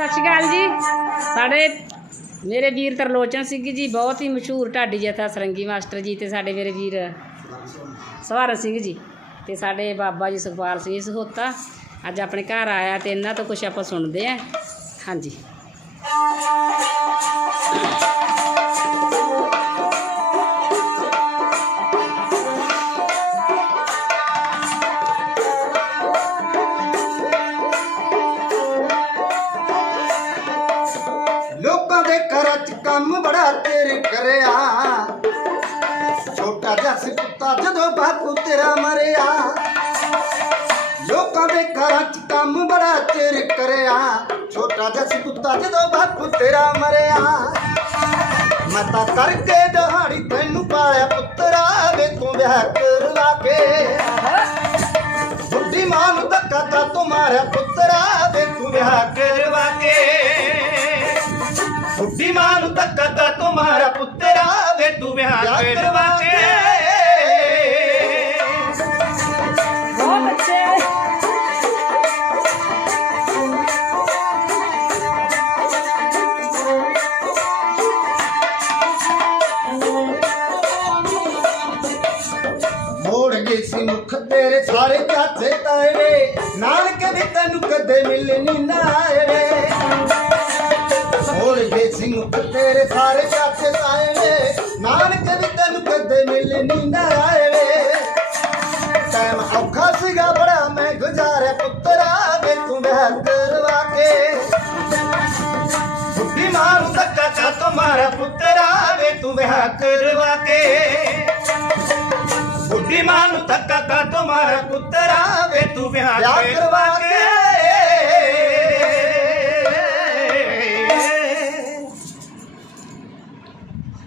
ਸਤਿ ਸ਼੍ਰੀ ਅਕਾਲ ਜੀ। ਸਾਡੇ ਮੇਰੇ ਵੀਰ ਤਰਲੋਚਨ ਸਿੰਘ ਜੀ ਬਹੁਤ ਹੀ ਮਸ਼ਹੂਰ ਢਾਡੀ ਜਥਾ ਸਰੰਗੀ ਮਾਸਟਰ ਜੀ ਤੇ ਸਾਡੇ ਮੇਰੇ ਵੀਰ ਸਵਾਰਨ ਸਿੰਘ ਜੀ ਤੇ ਸਾਡੇ ਬਾਬਾ ਜੀ ਸੁਖਪਾਲ ਸਿੰਘ ਸਹੋਤਾ। ਅੱਜ ਆਪਣੇ ਘਰ ਆਇਆ ਤੇ ਇਹਨਾਂ ਤੋਂ ਕੁਝ ਆਪਾਂ ਸੁਣਦੇ ਆਂ ਹਾਂਜੀ। ਲੋਕਾਂ ਦੇ ਘਰਾਂ 'ਚ ਕੰਮ ਬੜਾ ਤੇਰੇ ਕਰਿਆ। ਛੋਟਾ ਜਿਹਾ ਸੀ ਪੁੱਤਾ ਜਦੋਂ ਬਾਪੂ ਤੇਰਾ ਮਰਿਆ। ਲੋਕਾਂ ਦੇ ਘਰਾਂ 'ਚ ਕੰਮ ਬੜਾ ਤੇਰੇ ਕਰਿਆ। ਛੋਟਾ ਜਿਹਾ ਸੀ ਪੁੱਤਾ ਜਦੋਂ ਬਾਪੂ ਤੇਰਾ ਮਰਿਆ। ਮਤਾ ਕਰਕੇ ਦਹਾੜੀ ਤੈਨੂੰ ਪਾਲਿਆ ਪੁੱਤਰਾ, ਵੇ ਤੂੰ ਵਿਆਹ ਕਰਵਾ ਕੇ। ਬੁੱਢੀ ਮਾਂ ਨੂੰ ਧੱਕਾ ਤੂੰ ਮਾਰਿਆ ਪੁੱਤਰਾ। ਬੁੱਢੀ ਮਾਂ ਨੂੰ ਧੱਕਾ ਤਾ ਤੁਮਾਰਾ ਪੁੱਤਰਾ ਵੇ ਤੂੰ ਵਿਆਹ ਕਰਵਾ ਕੇ। ਬਹੁਤ ਅੱਛੇ। ਮੋੜ ਗਏ ਸੀ ਮੁਖ ਤੇਰੇ ਸਾਰੇ ਚਾਚੇ ਤਾਏ ਨਾਨਕ ਵੀ ਤੈਨੂੰ ਕਦੇ ਮਿਲਣੀ ਨਾ ਆਏ ਟਾਈਮ ਔਖਾ ਸੀਗਾ ਬੜਾ ਮੈਂ ਗੁਜ਼ਾਰਿਆ ਪੁੱਤਰਾ ਤੂੰ ਵਿਆਹ ਕਰਵਾ ਕੇ। ਬੁੱਢੀ ਮਾਂ ਨੂੰ ਧੱਕਾ ਚਾ ਤੁਮਾਰਾ ਪੁੱਤਰਾ ਵੇ ਤੂੰ ਵਿਆਹ ਕਰਵਾ ਕੇ। ਬੁੱਢੀ ਮਾਂ ਨੂੰ ਧੱਕਾ ਤਾ ਤੁਮਾਰਾ ਪੁੱਤਰਾ ਵੇ ਤੂੰ ਵਿਆਹ ਕਰਵਾ ਕੇ